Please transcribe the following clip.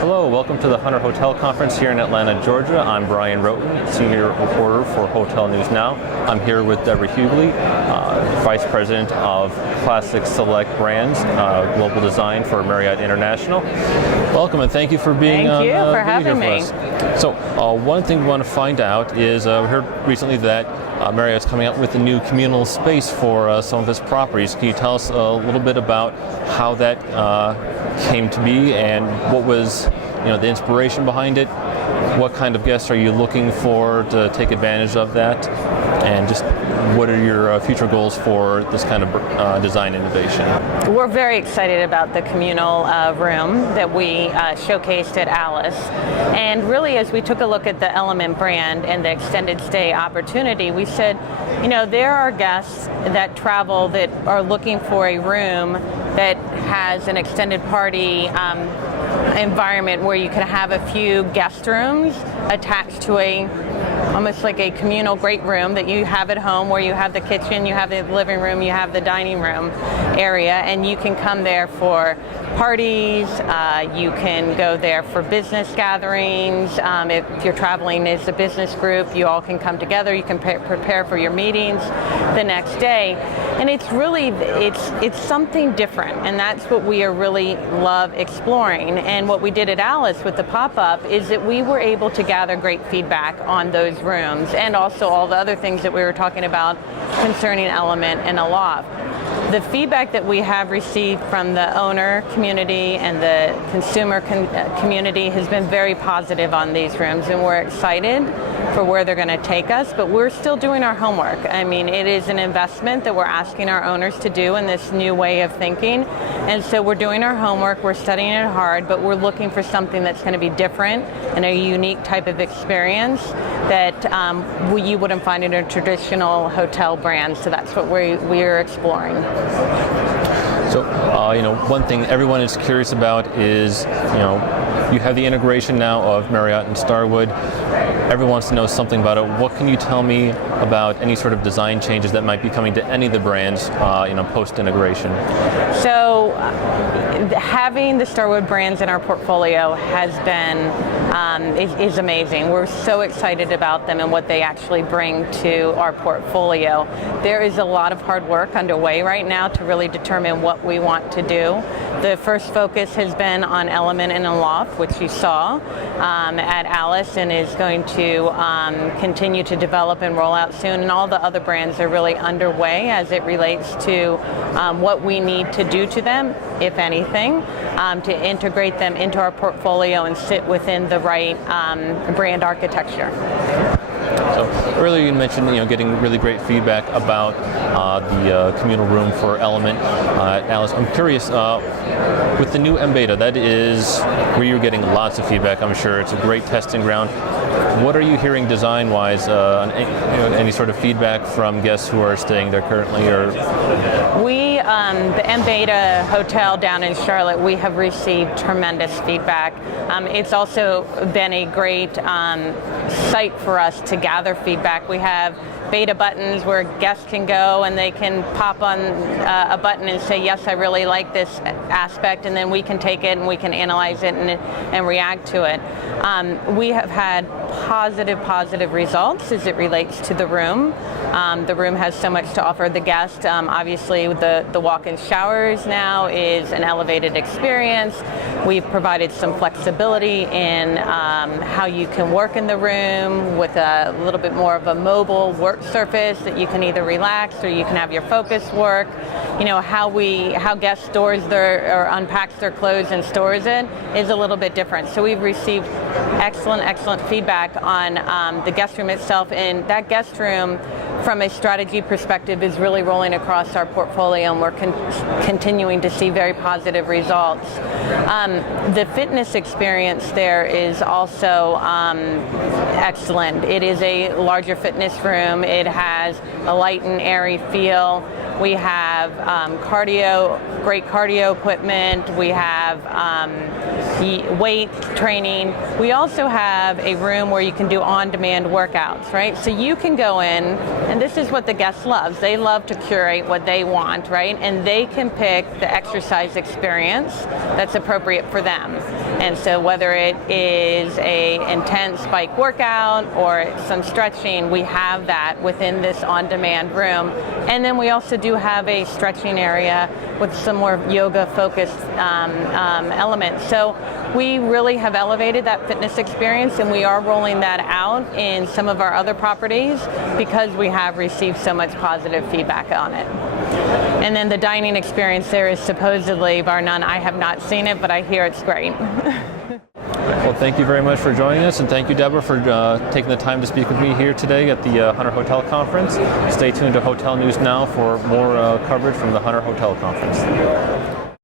Hello, welcome to the Hunter Hotel Conference here in Atlanta, Georgia. I'm Bryan Wroten, Senior Reporter for Hotel News Now. I'm here with Deborah Huguely, Vice President of Classic Select Brands, Global Design for Marriott International. Welcome and thank you for being Thank you for having me. So one thing we want to find out is we heard recently that Marriott's coming up with a new communal space for some of its properties. Can you tell us a little bit about how that came to be and what was the inspiration behind it? What kind of guests are you looking for to take advantage of that? And just what are your future goals for this kind of design innovation? We're very excited about the communal room that we showcased at Alice. And really, as we took a look at the Element brand and the extended stay opportunity, we said, there are guests that travel that are looking for a room that has an extended party environment where you can have a few guest rooms attached to almost like a communal great room that you have at home, where you have the kitchen, you have the living room, you have the dining room area, and you can come there for parties, you can go there for business gatherings. If you're traveling as a business group, you all can come together, you can prepare for your meetings the next day. And it's really, it's something different, and that's what we really love exploring. And what we did at Alice with the pop-up is that we were able to gather great feedback on those rooms and also all the other things that we were talking about concerning Element and Aloft. The feedback that we have received from the owner community and the consumer community has been very positive on these rooms, and we're excited for where they're going to take us, but we're still doing our homework. I mean, it is an investment that we're asking our owners to do in this new way of thinking, and so we're doing our homework, we're studying it hard, but we're looking for something that's going to be different and a unique type of experience that you wouldn't find in a traditional hotel brand, so that's what we're exploring. So, one thing everyone is curious about is, you have the integration now of Marriott and Starwood. Everyone wants to know something about it. What can you tell me about any sort of design changes that might be coming to any of the brands, post-integration? So, having the Starwood brands in our portfolio has been is amazing. We're so excited about them and what they actually bring to our portfolio. There is a lot of hard work underway right now to really determine what we want to do. The first focus has been on Element and Aloft, which you saw at Alice, and is going to continue to develop and roll out soon. And all the other brands are really underway as it relates to what we need to do to them, if anything, to integrate them into our portfolio and sit within the right brand architecture. So earlier you mentioned getting really great feedback about the communal room for Element at Alice. I'm curious, with the new M Beta, that is where you're getting lots of feedback, I'm sure. It's a great testing ground. What are you hearing design-wise? Any sort of feedback from guests who are staying there currently? The M Beta Hotel down in Charlotte, we have received tremendous feedback. It's also been a great site for us to gather feedback. We have beta buttons where guests can go and they can pop on a button and say, yes, I really like this aspect, and then we can take it and we can analyze it and react to it. We have had positive results as it relates to the room. The room has so much to offer the guest. Obviously, the walk-in showers now is an elevated experience. We've provided some flexibility in how you can work in the room with a little bit more of a mobile work surface that you can either relax or you can have your focus work. How guest stores or unpacks their clothes and stores it is a little bit different. So we've received excellent feedback on the guest room itself, and that guest room from a strategy perspective is really rolling across our portfolio, and we're continuing to see very positive results. The fitness experience there is also excellent. It is a larger fitness room. It has a light and airy feel. We have great cardio equipment. We have weight training. We also have a room where you can do on-demand workouts, right? So you can go in, and this is what the guest loves. They love to curate what they want, right? And they can pick the exercise experience that's appropriate for them. And so whether it is a intense bike workout or some stretching, we have that within this on-demand room. And then we also do have a stretching area with some more yoga-focused elements. So we really have elevated that fitness experience, and we are rolling that out in some of our other properties because we have received so much positive feedback on it. And then the dining experience there is supposedly, bar none, I have not seen it, but I hear it's great. Well, thank you very much for joining us, and thank you, Deborah, for taking the time to speak with me here today at the Hunter Hotel Conference. Stay tuned to Hotel News Now for more coverage from the Hunter Hotel Conference.